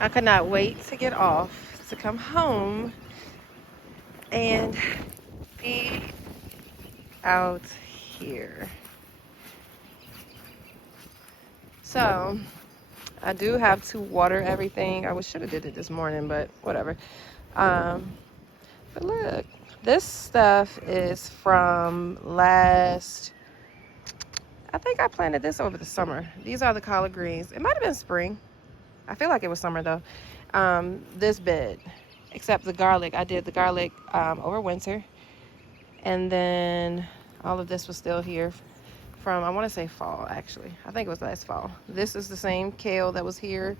I could not wait to get off to come home and be out here. So I do have to water everything. I should have did it this morning, but whatever. Um, but look, this stuff is from last. I think I planted this over the summer. These are the collard greens. It might have been spring. I feel like it was summer though. This bed, except the garlic. I did the garlic over winter, and then all of this was still here from, I want to say fall actually. I think it was last fall. This is the same kale that was here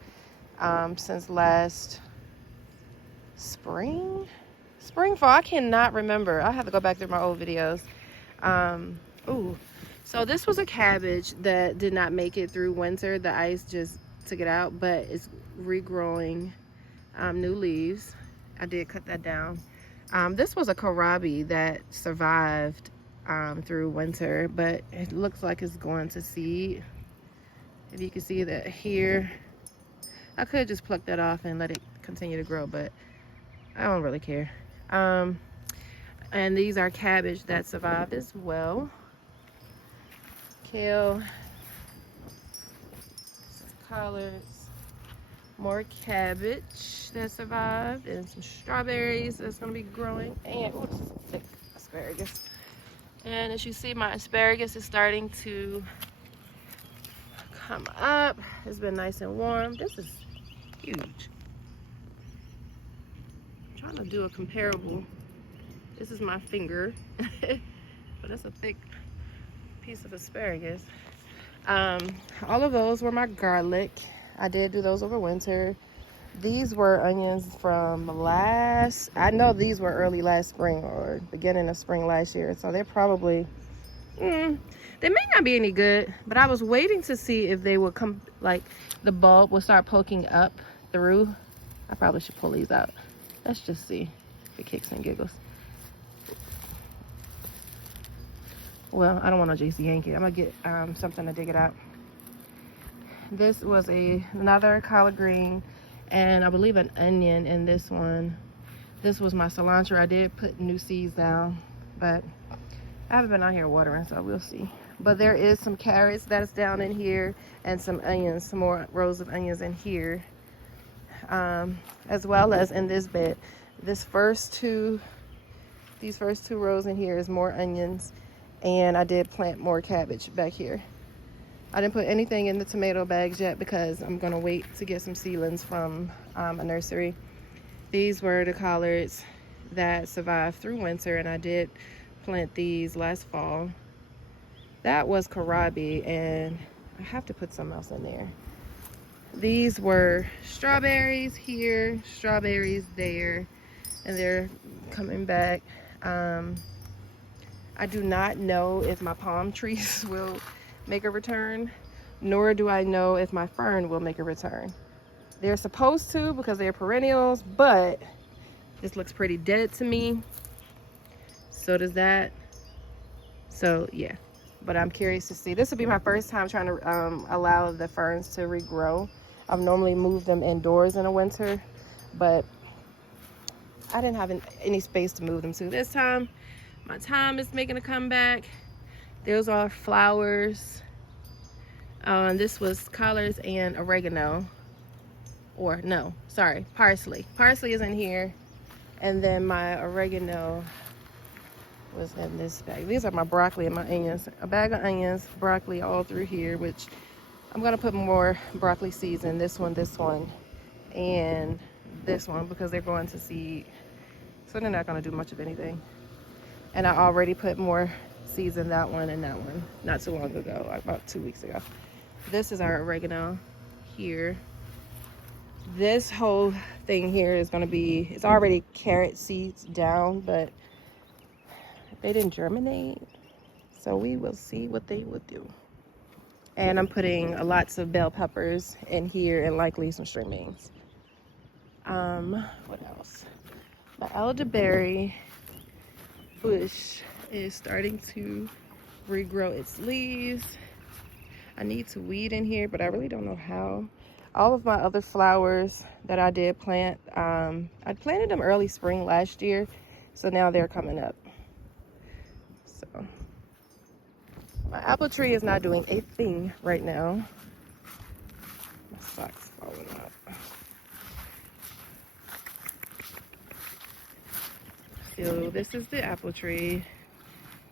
since last spring, fall. I cannot remember. I have to go back through my old videos. Ooh, so this was a cabbage that did not make it through winter. The ice just took it out, but it's regrowing new leaves. I did cut that down. This was a kohlrabi that survived through winter, but it looks like it's going to seed. If you can see that here, I could just pluck that off and let it continue to grow, but I don't really care. And these are cabbage that survived as well. Kale, some collards, more cabbage that survived, and some strawberries that's going to be growing, and ooh, this is thick asparagus. And as you see, my asparagus is starting to come up. It's been nice and warm. This is huge. I'm trying to do a comparable. This is my finger, but that's a thick piece of asparagus. All of those were my garlic. I did do those over winter. These were onions from I know these were early last spring or beginning of spring last year. So they're probably, they may not be any good, but I was waiting to see if they would come, like the bulb would start poking up through. I probably should pull these out. Let's just see if it kicks and giggles. Well, I don't want no JC Yankee. I'm gonna get something to dig it out. This was another collard green, and I believe an onion in this one. This was my cilantro. I did put new seeds down, but I haven't been out here watering, so we'll see. But there is some carrots that's down in here, and some onions, some more rows of onions in here, as well as in this bed. These first two rows in here is more onions, and I did plant more cabbage back here. I didn't put anything in the tomato bags yet because I'm gonna wait to get some seedlings from a nursery. These were the collards that survived through winter, and I did plant these last fall. That was kohlrabi, and I have to put something else in there. These were strawberries here, strawberries there, and they're coming back. I do not know if my palm trees will make a return, nor do I know if my fern will make a return. They're supposed to because they're perennials, but this looks pretty dead to me. So does that. So yeah, but I'm curious to see. This will be my first time trying to allow the ferns to regrow. I've normally moved them indoors in the winter, but I didn't have any space to move them to this time. My thyme is making a comeback. Those are flowers. This was collards and oregano. Or no, sorry, parsley. Parsley is in here. And then my oregano was in this bag. These are my broccoli and my onions. A bag of onions, broccoli all through here, which I'm gonna put more broccoli seeds in this one, and this one because they're going to seed. So they're not gonna do much of anything. And I already put more seeds in that one and that one not too long ago, like about 2 weeks ago. This is our oregano here. This whole thing here is going to be, it's already carrot seeds down, but they didn't germinate, so we will see what they would do. And I'm putting lots of bell peppers in here and likely some string beans. What else? The elderberry bush is starting to regrow its leaves. I need to weed in here, but I really don't know how. All of my other flowers that I did plant, I planted them early spring last year, so now they're coming up. So my apple tree is not doing a thing right now. My sock's falling out. So this is the apple tree.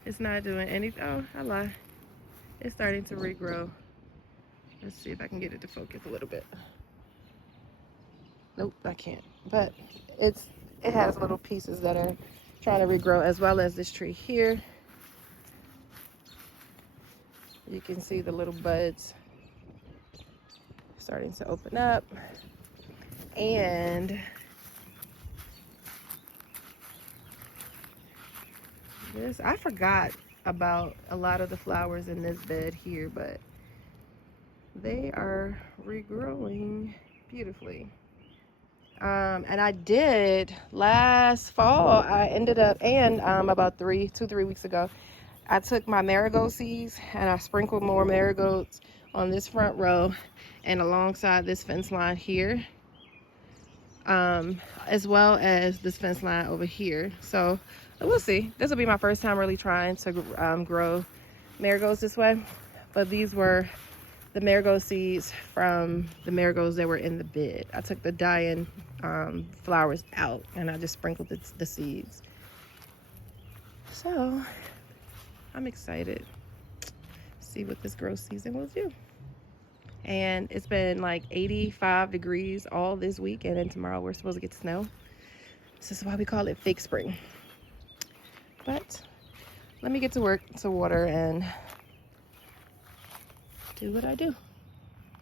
It's not doing anything. Oh, I lie. It's starting to regrow. Let's see if I can get it to focus a little bit. Nope, I can't. But it has little pieces that are trying to regrow, as well as this tree here. You can see the little buds starting to open up. And this, I forgot about a lot of the flowers in this bed here, but they are regrowing beautifully. And I did last fall, I ended up, and about 2-3 weeks ago, I took my marigold seeds and I sprinkled more marigolds on this front row and alongside this fence line here, as well as this fence line over here. So we'll see. This will be my first time really trying to grow marigolds this way. But these were the marigold seeds from the marigolds that were in the bed. I took the dying flowers out and I just sprinkled the seeds. So I'm excited to see what this growth season will do. And it's been like 85 degrees all this week, and then tomorrow we're supposed to get snow. This is why we call it fake spring. But let me get to work to water and do what I do.